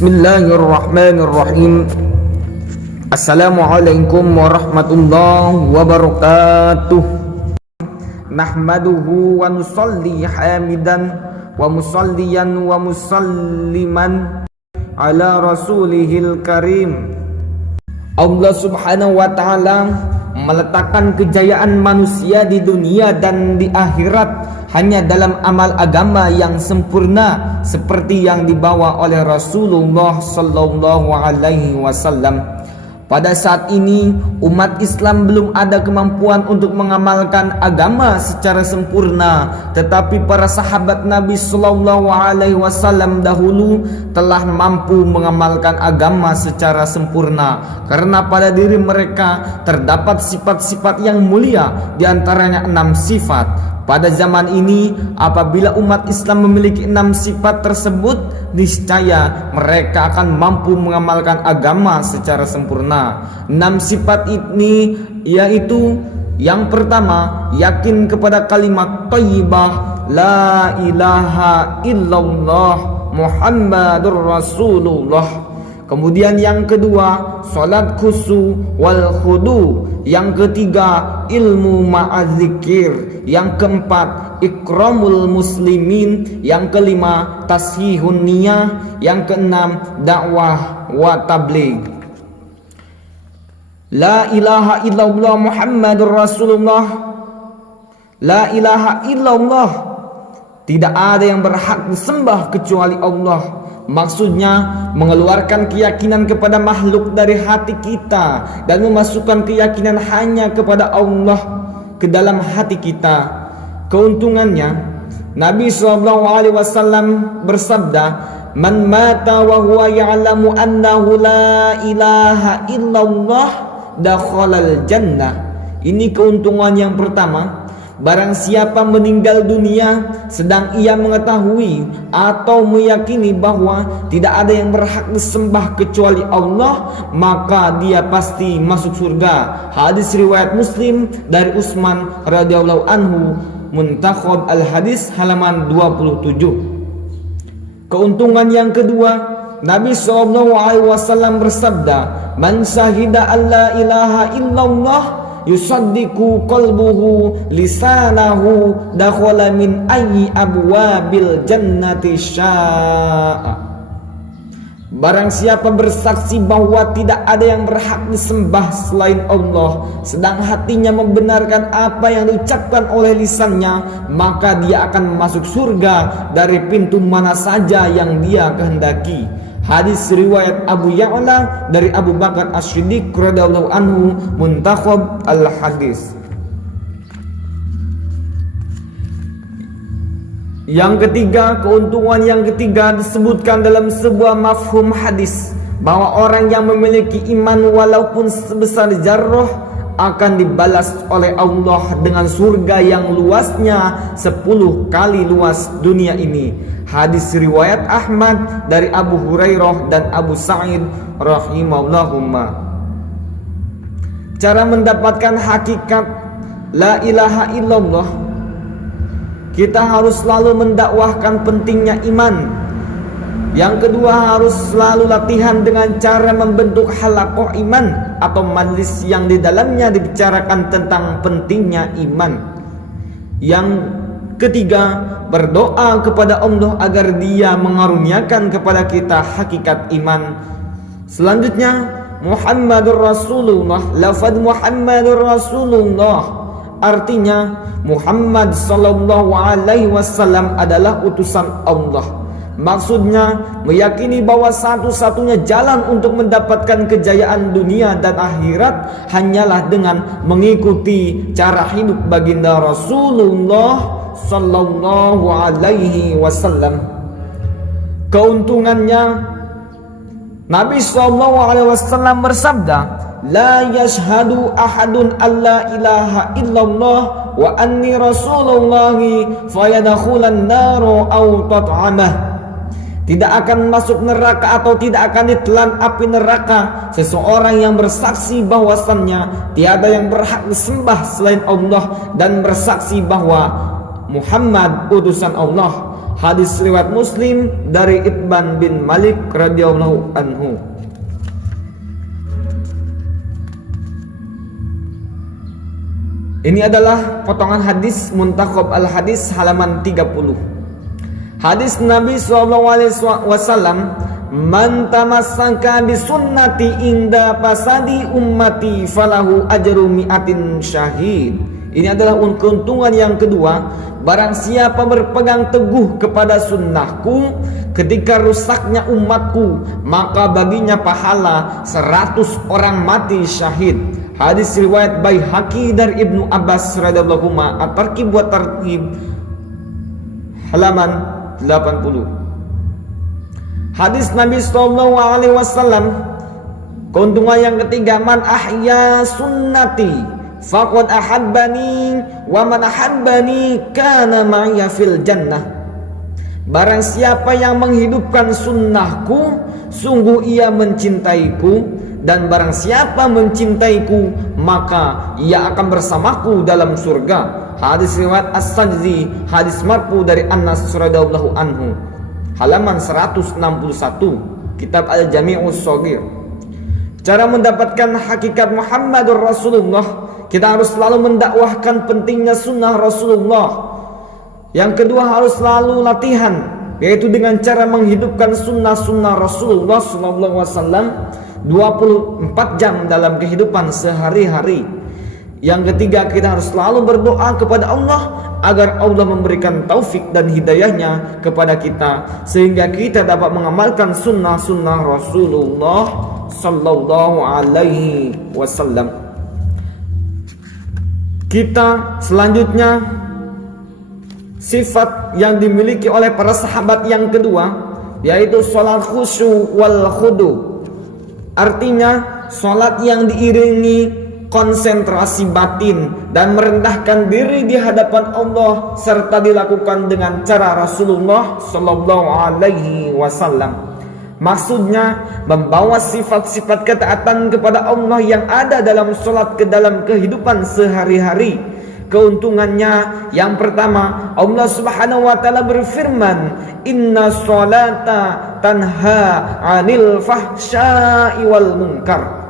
Bismillahirrahmanirrahim. Assalamualaikum warahmatullahi wabarakatuh. Nahmaduhu wa nusalli hamidan wa musalliyan wa musalliman ala rasulihil karim. Allah subhanahu wa ta'ala meletakkan kejayaan manusia di dunia dan di akhirat hanya dalam amal agama yang sempurna seperti yang dibawa oleh Rasulullah sallallahu alaihi wasallam. Pada saat ini umat Islam belum ada kemampuan untuk mengamalkan agama secara sempurna, tetapi para sahabat Nabi sallallahu alaihi wasallam dahulu telah mampu mengamalkan agama secara sempurna karena pada diri mereka terdapat sifat-sifat yang mulia, di antaranya 6 sifat. Pada zaman ini apabila umat Islam memiliki 6 sifat tersebut, niscaya mereka akan mampu mengamalkan agama secara sempurna. 6 sifat ini yaitu: yang pertama, yakin kepada kalimat thayyibah la ilaha illallah Muhammadur Rasulullah. Kemudian yang kedua, salat khusu wal khudu. Yang ketiga, ilmu ma'adzikir. Yang keempat, ikramul muslimin. Yang kelima, tashihun niyah. Yang keenam, dakwah wa tabligh. La ilaha illallah Muhammadur Rasulullah. La ilaha illallah, tidak ada yang berhak disembah kecuali Allah. Maksudnya mengeluarkan keyakinan kepada makhluk dari hati kita dan memasukkan keyakinan hanya kepada Allah ke dalam hati kita. Keuntungannya, Nabi SAW bersabda, "Man mata wa huwa ya'lamu annahu la ilaha illallah dakhalal jannah." Ini keuntungan yang pertama. Barang siapa meninggal dunia sedang ia mengetahui atau meyakini bahwa tidak ada yang berhak disembah kecuali Allah, maka dia pasti masuk surga. Hadis riwayat Muslim dari Utsman radhiyallahu anhu, Muntakhab al-Hadis halaman 27. Keuntungan yang kedua, Nabi SAW bersabda, "Man syahida alla ilaha illallah yusaddiqu qalbuhu lisanahu dakhala min ayyi abwabil jannati syaa." Barang siapa bersaksi bahwa tidak ada yang berhak disembah selain Allah, sedang hatinya membenarkan apa yang diucapkan oleh lisannya, maka dia akan masuk surga dari pintu mana saja yang dia kehendaki. Hadis riwayat Abu Ya'la dari Abu Bakar As-Siddiq radhiyallahu anhu, Muntakhab al-Hadis. Yang ketiga, keuntungan yang ketiga disebutkan dalam sebuah mafhum hadis bahwa orang yang memiliki iman walaupun sebesar zarrah akan dibalas oleh Allah dengan surga yang luasnya 10 kali luas dunia ini. Hadis riwayat Ahmad dari Abu Hurairah dan Abu Sa'id rahimahumullah. Cara mendapatkan hakikat la ilaha illallah, kita harus selalu mendakwahkan pentingnya iman. Yang kedua, harus selalu latihan dengan cara membentuk halaqah iman atau majlis yang di dalamnya dibicarakan tentang pentingnya iman. Yang ketiga, berdoa kepada Allah agar Dia mengaruniakan kepada kita hakikat iman. Selanjutnya, Muhammadur Rasulullah. Lafaz Muhammadur Rasulullah artinya Muhammad sallallahu alaihi wasallam adalah utusan Allah. Maksudnya meyakini bahwa satu-satunya jalan untuk mendapatkan kejayaan dunia dan akhirat hanyalah dengan mengikuti cara hidup baginda Rasulullah sallallahu alaihi wasallam. Keuntungannya, Nabi sallallahu alaihi wasallam bersabda, "La yashhadu ahadun alla ilaha illallah wa anni rasulullahi fayadkhulan naro aw tat'amah." Tidak akan masuk neraka atau tidak akan ditelan api neraka seseorang yang bersaksi bahwasannya tiada yang berhak disembah selain Allah dan bersaksi bahwa Muhammad utusan Allah. Hadis riwayat Muslim dari Itban bin Malik radhiyallahu anhu. Ini adalah potongan hadis Muntakhab al-Hadis halaman 30. Hadis Nabi SAW, "Man tamassaka bi sunnati inda fasadi ummati falahu ajru mi'atin syahid." Ini adalah keuntungan yang kedua. Barang siapa berpegang teguh kepada sunnahku ketika rusaknya umatku, maka baginya pahala 100 orang mati syahid. Hadis riwayat Baihaqi dari Ibnu Abbas radhiyallahu anhu, At-Targhib wa Tarhib halaman 80. Hadis Nabi sallallahu alaihi wasallam, keuntungan yang ketiga, "Man ahya sunnati faqad ahabbani wa man ahabbani kana ma'ya fil jannah." Barang siapa yang menghidupkan sunnahku, sungguh ia mencintaiku, dan barang siapa mencintaiku, maka ia akan bersamaku dalam surga. Hadis riwayat As-Sajzi, hadis marfu dari Anas radhiyallahu anhu, halaman 161, kitab Al-Jami'us Shaghir. Cara mendapatkan hakikat Muhammadur Rasulullah, kita harus selalu mendakwahkan pentingnya sunnah Rasulullah. Yang kedua, harus selalu latihan, yaitu dengan cara menghidupkan sunnah-sunnah Rasulullah SAW 24 jam dalam kehidupan sehari-hari. Yang ketiga, kita harus selalu berdoa kepada Allah agar Allah memberikan taufik dan hidayahnya kepada kita, sehingga kita dapat mengamalkan sunnah-sunnah Rasulullah sallallahu alaihi wasallam. Kita selanjutnya, sifat yang dimiliki oleh para sahabat yang kedua, yaitu sholat khusyuk wal khudu. Artinya sholat yang diiringi konsentrasi batin dan merendahkan diri di hadapan Allah, serta dilakukan dengan cara Rasulullah sallallahu alaihi wasallam. Maksudnya membawa sifat-sifat ketaatan kepada Allah yang ada dalam sholat ke dalam kehidupan sehari-hari. Keuntungannya, yang pertama, Allah Subhanahu wa taala berfirman, "Inna sholata tanha 'anil fahsya'i wal munkar."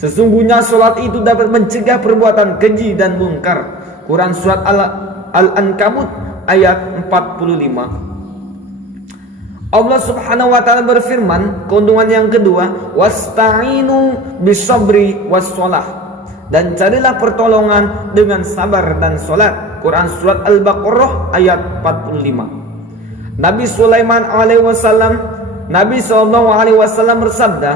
Sesungguhnya sholat itu dapat mencegah perbuatan keji dan munkar. Quran surat Al-Ankabut ayat 45. Allah Subhanahu wa taala berfirman, keuntungan yang kedua, "Wasta'inu bisabri wassholah." Dan carilah pertolongan dengan sabar dan salat. Quran surat Al-Baqarah ayat 45. Nabi Sulaiman alaihi wasallam, Nabi sallallahu alaihi wasallam bersabda,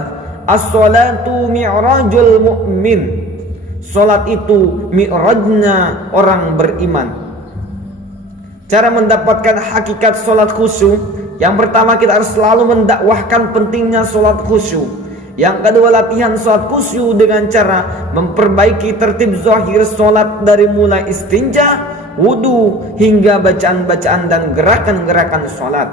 "As-sholatu mi'rajul mu'min." Salat itu mi'rajnya orang beriman. Cara mendapatkan hakikat salat khusyuk, yang pertama, kita harus selalu mendakwahkan pentingnya salat khusyuk. Yang kedua, latihan salat khusyuk dengan cara memperbaiki tertib zahir salat dari mulai istinja, wudu, hingga bacaan-bacaan dan gerakan-gerakan salat.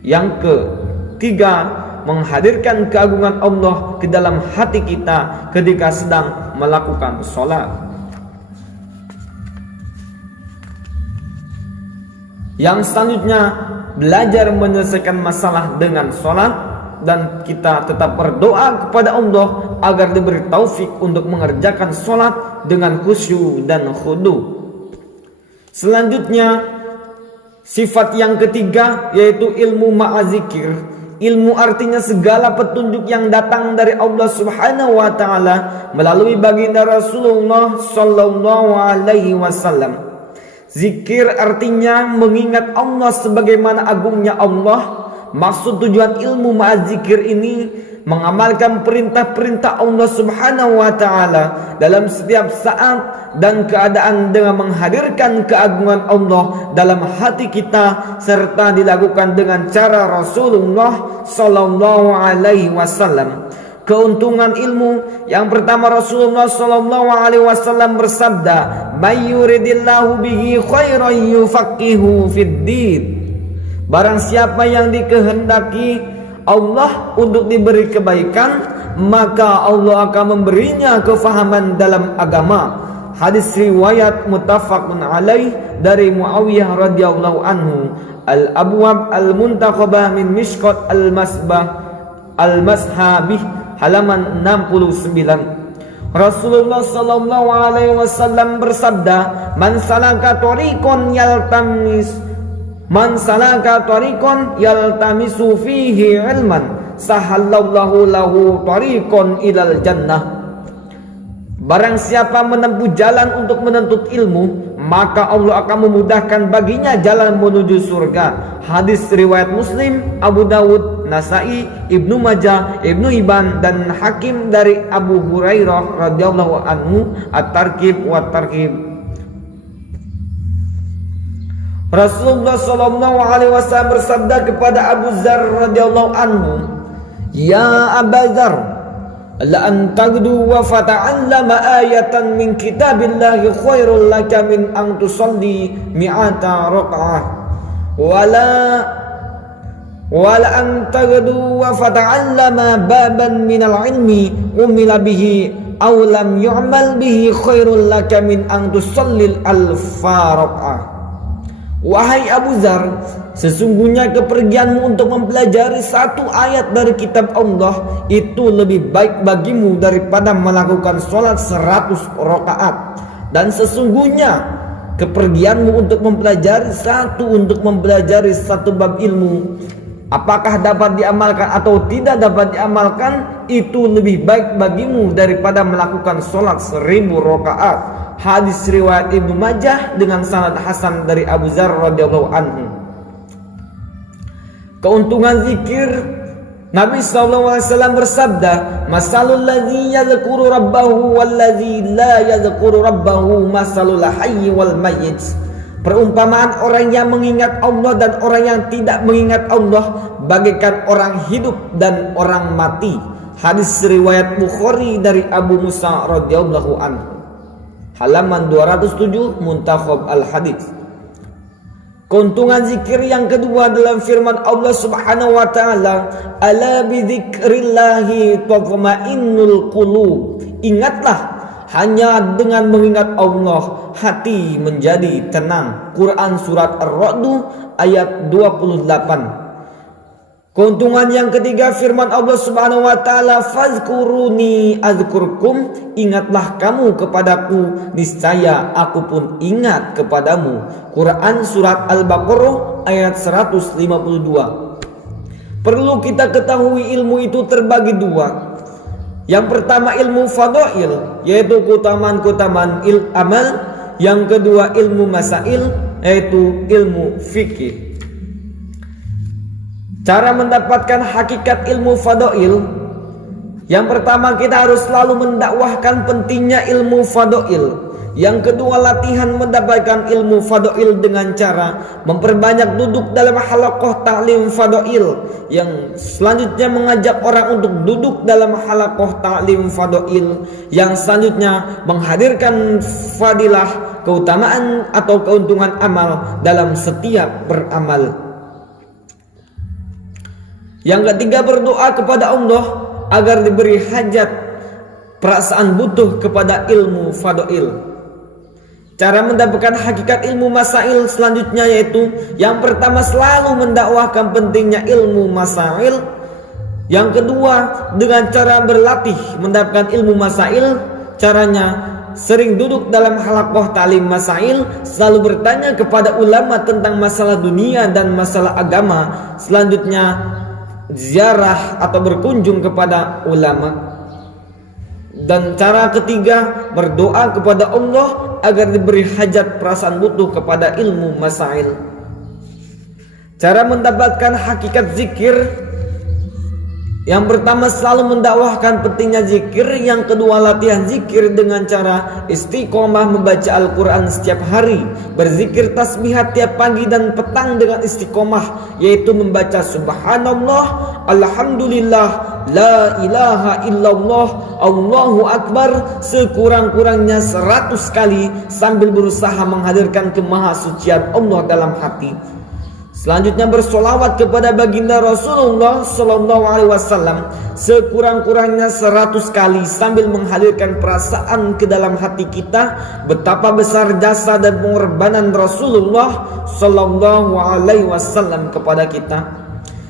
Yang ketiga, menghadirkan keagungan Allah ke dalam hati kita ketika sedang melakukan salat. Yang selanjutnya, belajar menyelesaikan masalah dengan salat, dan kita tetap berdoa kepada Allah agar diberi taufik untuk mengerjakan salat dengan khusyuk dan khudu. Selanjutnya, sifat yang ketiga, yaitu ilmu ma'azikir. Ilmu artinya segala petunjuk yang datang dari Allah Subhanahu wa taala melalui baginda Rasulullah sallallahu alaihi wasallam. Zikir artinya mengingat Allah sebagaimana agungnya Allah. Maksud tujuan ilmu ma'azikir ini mengamalkan perintah-perintah Allah Subhanahu wa taala dalam setiap saat dan keadaan dengan menghadirkan keagungan Allah dalam hati kita, serta dilakukan dengan cara Rasulullah sallallahu alaihi wasallam. Keuntungan ilmu, yang pertama, Rasulullah sallallahu alaihi wasallam bersabda, "May yuridillahu bihi khairan yufaqihu fid din." Barang siapa yang dikehendaki Allah untuk diberi kebaikan, maka Allah akan memberinya kefahaman dalam agama. Hadis riwayat muttafaqun alaih dari Muawiyah radhiyallahu anhu. Al-abwab al-muntakhabah min mishkat al-mashabih halaman 69. Rasulullah sallallahu alaihi wasallam bersabda, Man salaka tariqan yaltamisu fihi ilman sahallallahu lahu tariqan ilal jannah. Barang siapa menempuh jalan untuk menuntut ilmu, maka Allah akan memudahkan baginya jalan menuju surga. Hadis riwayat Muslim, Abu Dawud, Nasai, Ibnu Majah, Ibnu Hibban dan Hakim dari Abu Hurairah radhiyallahu anhu. At-Targhib wa Tarhib. Rasulullah sallallahu alaihi wasallam bersabda kepada Abu Dzar radhiyallahu anhu, "Ya Abu Dzar, la an tagdu wa fata'allama ayatan min kitabillahi khairul laka min an tusalli mi'ata raq'ah wala an tagdu wa fata'allama baban minal ilmi umila bihi aw lam yu'mal bihi khairul laka min an tusalli alfa raq'ah." Wahai Abu Dzar, sesungguhnya kepergianmu untuk mempelajari satu ayat dari kitab Allah itu lebih baik bagimu daripada melakukan sholat 100 rakaat. Dan sesungguhnya kepergianmu untuk mempelajari satu bab ilmu, apakah dapat diamalkan atau tidak dapat diamalkan, itu lebih baik bagimu daripada melakukan sholat 1000 rakaat. Hadis riwayat Ibnu Majah dengan sanad hasan dari Abu Dzar radhiyallahu anhu. Keuntungan zikir, Nabi SAW bersabda, Masalul ladzi yadhkuru rabbahu wal ladzi la yadhkuru rabbahu masalul hayy wal mayyit. Perumpamaan orang yang mengingat Allah dan orang yang tidak mengingat Allah bagaikan orang hidup dan orang mati. Hadis riwayat Bukhari dari Abu Musa radhiyallahu anhu. Halaman 207 Muntakhab al-Hadits. Keuntungan zikir yang kedua dalam firman Allah Subhanahu wa taala, "Ala bi dzikrillahi tatma'innul qulub." Ingatlah, hanya dengan mengingat Allah hati menjadi tenang. Quran surat Ar-Ra'd ayat 28. Keuntungan yang ketiga firman Allah Subhanahu wa taala, "Fazkuruni azkurkum." Ingatlah kamu kepadaku, niscaya aku pun ingat kepadamu. Quran surat Al-Baqarah ayat 152. Perlu kita ketahui ilmu itu terbagi dua. Yang pertama ilmu fadail, yaitu keutamaan-keutamaan amal. Yang kedua ilmu masail, yaitu ilmu fikih. Cara mendapatkan hakikat ilmu fadail, yang pertama kita harus selalu mendakwahkan pentingnya ilmu fadail. Yang kedua, latihan mendapatkan ilmu fadail dengan cara memperbanyak duduk dalam halaqah ta'lim fadail. Yang selanjutnya mengajak orang untuk duduk dalam halaqah ta'lim fadail. Yang selanjutnya menghadirkan fadilah, keutamaan atau keuntungan amal dalam setiap beramal. Yang ketiga, berdoa kepada Allah agar diberi hajat, perasaan butuh kepada ilmu fadail. Cara mendapatkan hakikat ilmu masail selanjutnya yaitu, yang pertama selalu mendakwahkan pentingnya ilmu masail. Yang kedua, dengan cara berlatih mendapatkan ilmu masail. Caranya sering duduk dalam halaqah ta'lim masail, selalu bertanya kepada ulama tentang masalah dunia dan masalah agama. Selanjutnya ziarah atau berkunjung kepada ulama. Dan cara ketiga, berdoa kepada Allah agar diberi hajat, perasaan butuh kepada ilmu masail. Cara mendapatkan hakikat zikir, yang pertama selalu mendakwahkan pentingnya zikir. Yang kedua, latihan zikir dengan cara istiqomah membaca Al-Quran setiap hari, berzikir tasbihat tiap pagi dan petang dengan istiqomah, yaitu membaca subhanallah, alhamdulillah, la ilaha illallah, Allahu akbar sekurang-kurangnya 100 kali sambil berusaha menghadirkan kemahasucian Allah dalam hati. Selanjutnya bersolawat kepada baginda Rasulullah Sallallahu Alaihi Wasallam sekurang-kurangnya 100 kali sambil menghadirkan perasaan ke dalam hati kita betapa besar jasa dan pengorbanan Rasulullah Sallallahu Alaihi Wasallam kepada kita.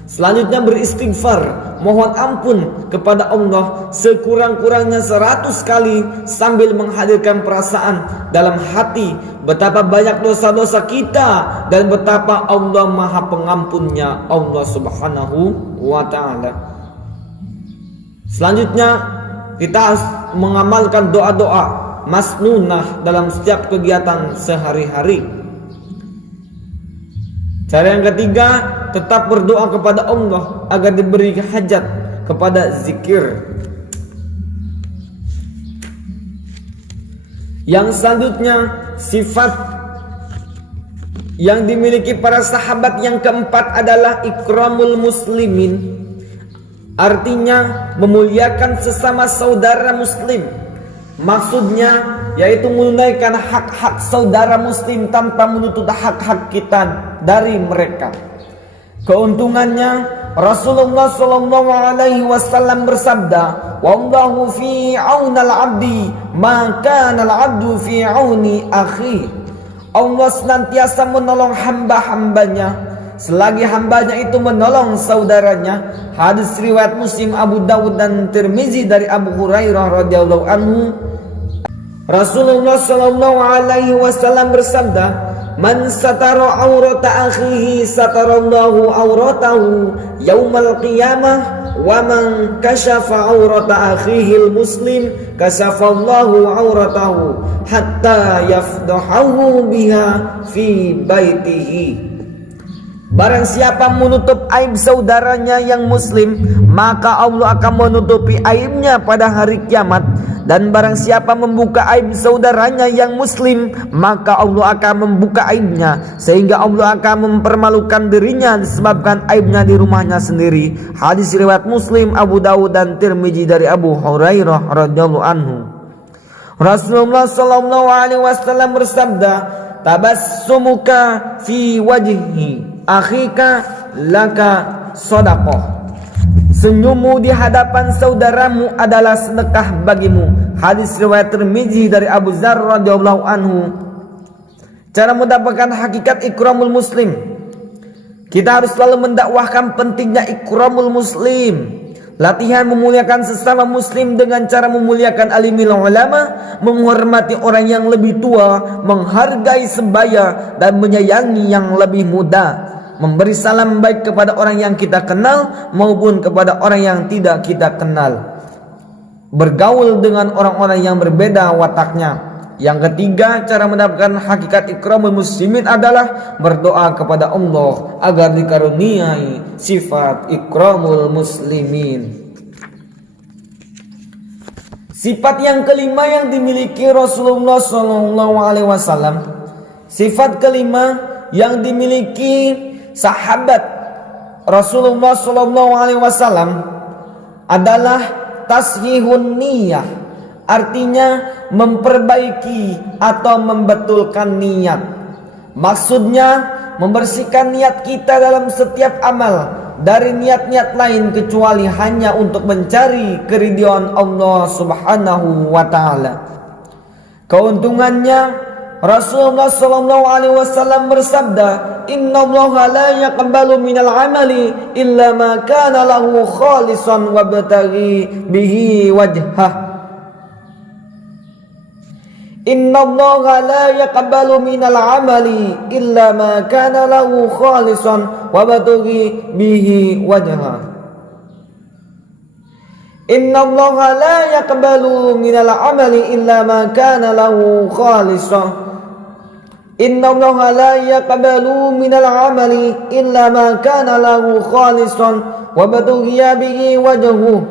Selanjutnya beristighfar, mohon ampun kepada Allah sekurang-kurangnya 100 kali sambil menghadirkan perasaan dalam hati betapa banyak dosa-dosa kita dan betapa Allah Maha Pengampunnya, Allah Subhanahu wa Ta'ala. Selanjutnya kita harus mengamalkan doa-doa masnunah dalam setiap kegiatan sehari-hari. Cara yang ketiga, tetap berdoa kepada Allah agar diberi hajat kepada zikir. Yang selanjutnya, sifat yang dimiliki para sahabat yang keempat adalah ikramul muslimin. Artinya memuliakan sesama saudara muslim. Maksudnya yaitu menunaikan hak-hak saudara muslim tanpa menuntut hak-hak kita dari mereka. Keuntungannya Rasulullah Sallallahu Alaihi Wasallam bersabda, "Wallahu fi aunal abdi, ma kana al-abdu fi auni akhi." Allah senantiasa menolong hamba-hambanya selagi hambanya itu menolong saudaranya. Hadis riwayat Muslim, Abu Dawud dan Tirmizi dari Abu Hurairah radhiyallahu anhu. Rasulullah Sallallahu Alaihi Wasallam bersabda, "Man satara aurata akhihi satarallahu auratahu yaumal qiyamah, wa man kashafa aurata akhihi muslim kasafallahu auratahu hatta yafdahahu biha fi baitihi." Barang siapa menutup aib saudaranya yang muslim, maka Allah akan menutupi aibnya pada hari kiamat. Dan barang siapa membuka aib saudaranya yang muslim, maka Allah akan membuka aibnya, sehingga Allah akan mempermalukan dirinya disebabkan aibnya di rumahnya sendiri. Hadis riwayat Muslim, Abu Dawud dan Tirmizi dari Abu Hurairah radhiyallahu anhu. Rasulullah Sallallahu Alaihi Wasallam bersabda, "Tabassumuka fi wajhi akhika laka sadaqah." Senyummu di hadapan saudaramu adalah sedekah bagimu. Hadis riwayat Tirmizi dari Abu Dzar radhiyallahu anhu. Cara mendapatkan hakikat ikramul muslim, kita harus selalu mendakwahkan pentingnya ikramul muslim. Latihan memuliakan sesama muslim dengan cara memuliakan alimil ulama, menghormati orang yang lebih tua, menghargai sebaya dan menyayangi yang lebih muda, memberi salam baik kepada orang yang kita kenal maupun kepada orang yang tidak kita kenal, bergaul dengan orang-orang yang berbeda wataknya. Yang ketiga, cara mendapatkan hakikat ikramul muslimin adalah berdoa kepada Allah agar dikaruniai sifat ikramul muslimin. Sifat yang kelima yang dimiliki Rasulullah SAW, sifat kelima yang dimiliki sahabat Rasulullah SAW adalah tashihun niyah. Artinya memperbaiki atau membetulkan niat. Maksudnya membersihkan niat kita dalam setiap amal dari niat-niat lain kecuali hanya untuk mencari keridhaan Allah Subhanahu wa Ta'ala. Keuntungannya Rasulullah Sallallahu Alaihi Wasallam bersabda, "Innallaha la yaqbalu minal amali illa ma kana lahu khalisan wa bataghi bihi wajhah." Innallaha la yaqbalu minal amali illa ma kana lahu khalisan wa bataghi bihi wajhah. Innallaha la yaqbalu minal amali illa ma kana lahu khalisan. Innallaha la yaqbalu minal amali illa ma kana lahu khalisan wa bataghiya bihi wajhuh.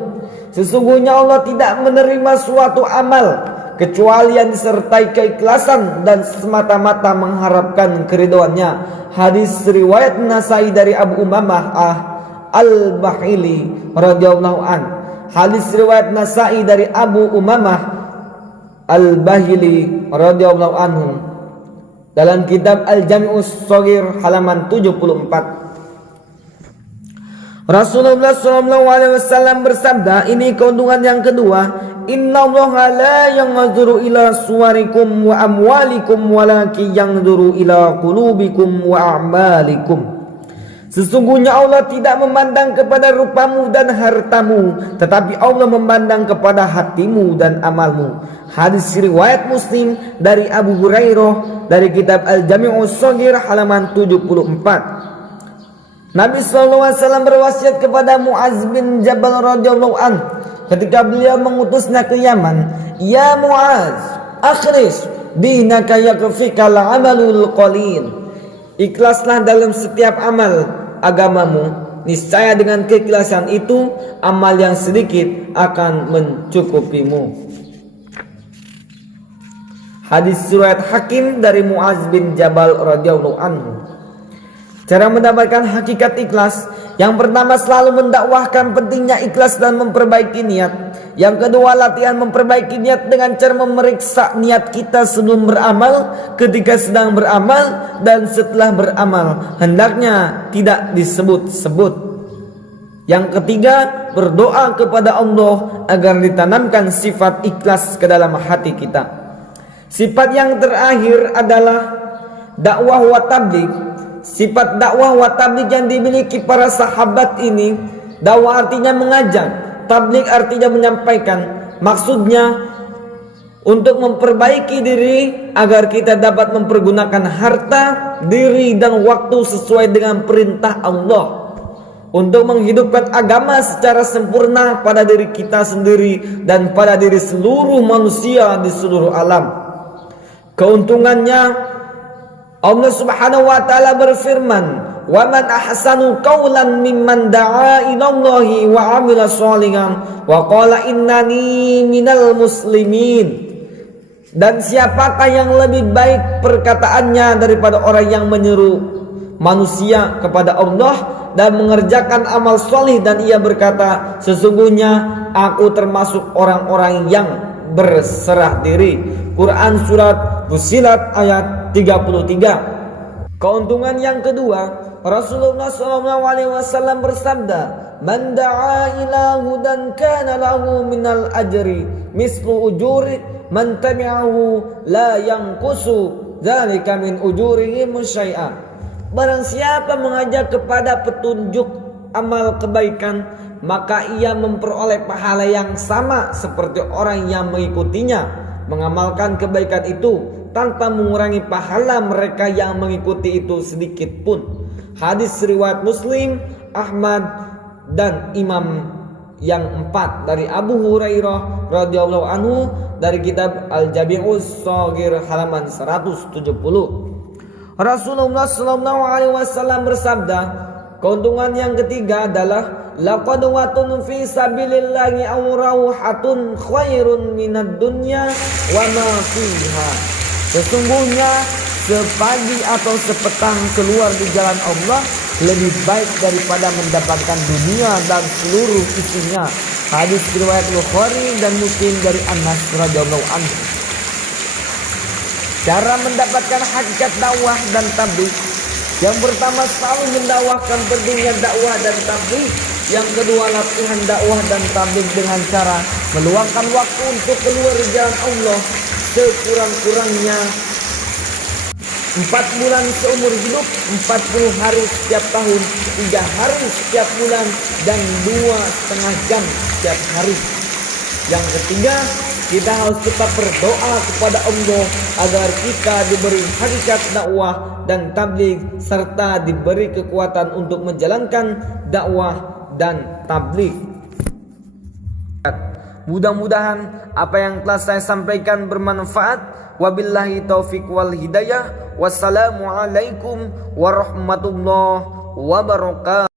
Sesungguhnya Allah tidak menerima suatu amal kecuali yang disertai keikhlasan dan semata-mata mengharapkan keridhaannya. Hadis riwayat Nasai dari Abu Umamah Al-Bahili radhiyallahu an. Hadis riwayat Nasai dari Abu Umamah Al-Bahili radhiyallahu anhu. dalam kitab Al-Jami'us Shaghir halaman 74. Rasulullah SAW bersabda, ini keuntungan yang kedua, innallaha la yanzuru ila suwarikum wa amwalikum walakin yanzuru ila qulubikum wa a'malikum. Sesungguhnya Allah tidak memandang kepada rupamu dan hartamu, tetapi Allah memandang kepada hatimu dan amalmu. Hadis riwayat Muslim dari Abu Hurairah dari kitab Al-Jami'us Shaghir halaman 74. Nabi SAW berwasiat kepada Muaz bin Jabal radhiyallahu an ketika beliau mengutusnya ke Yaman, ya Muaz, akhris dinaka yakfikal amalul qalil. Ikhlaslah dalam setiap amal agamamu, niscaya dengan keikhlasan itu amal yang sedikit akan mencukupimu. Hadis riwayat Hakim dari Muaz bin Jabal radhiyallahu anhu. Cara mendapatkan hakikat ikhlas, yang pertama selalu mendakwahkan pentingnya ikhlas dan memperbaiki niat. Yang kedua, latihan memperbaiki niat dengan cara memeriksa niat kita sebelum beramal, ketika sedang beramal, dan setelah beramal. Hendaknya tidak disebut-sebut. Yang ketiga, berdoa kepada Allah agar ditanamkan sifat ikhlas ke dalam hati kita. Sifat yang terakhir adalah dakwah wa tabligh. Sifat dakwah wa tabligh yang dimiliki para sahabat ini, dakwah artinya mengajak, tabligh artinya menyampaikan. Maksudnya untuk memperbaiki diri agar kita dapat mempergunakan harta, diri dan waktu sesuai dengan perintah Allah, untuk menghidupkan agama secara sempurna pada diri kita sendiri dan pada diri seluruh manusia di seluruh alam. Keuntungannya, Allah Subhanahu wa taala berfirman, "Wa man ahsanu qawlan mimman da'a ilallahi wa 'amila shalihan wa qala innani minal muslimin." Dan siapakah yang lebih baik perkataannya daripada orang yang menyeru manusia kepada Allah dan mengerjakan amal solih dan ia berkata, sesungguhnya aku termasuk orang-orang yang berserah diri. Quran surat Fussilat ayat 33. Keuntungan yang kedua, Rasulullah SAW bersabda, man da'a ila hudan kana lahu minal ajri mislu ujuri man tabi'ahu la yanqusu dzalika min ujurihim syai'a. Barang siapa mengajak kepada petunjuk amal kebaikan, maka ia memperoleh pahala yang sama seperti orang yang mengikutinya mengamalkan kebaikan itu tanpa mengurangi pahala mereka yang mengikuti itu sedikit pun. Hadis riwayat Muslim, Ahmad dan Imam yang empat dari Abu Hurairah radhiyallahu anhu dari kitab Al-Jami'us Shaghir halaman 170. Rasulullah SAW bersabda, keuntungan yang ketiga adalah laqad watun fi sabilillahi aw rauhatun khairun minad dunya wa ma fiha. Sesungguhnya sepagi atau sepetang keluar di jalan Allah lebih baik daripada mendapatkan dunia dan seluruh isinya. Hadis riwayat Bukhari dan Muslim dari Anas radhiyallahu anhu. Cara mendapatkan hakikat dakwah dan tabligh, yang pertama selalu mendakwahkan pentingnya dakwah dan tabligh. Yang kedua, latihan dakwah dan tabligh dengan cara meluangkan waktu untuk keluar di jalan Allah sekurang-kurangnya 4 bulan seumur hidup, 40 hari setiap tahun, 3 hari setiap bulan, dan 2,5 jam setiap hari. Yang ketiga, kita harus tetap berdoa kepada Allah agar kita diberi hakikat dakwah dan tabligh serta diberi kekuatan untuk menjalankan dakwah dan tabligh. Mudah-mudahan apa yang telah saya sampaikan bermanfaat. Wabillahi taufik wal hidayah. Wassalamualaikum warahmatullahi wabarakatuh.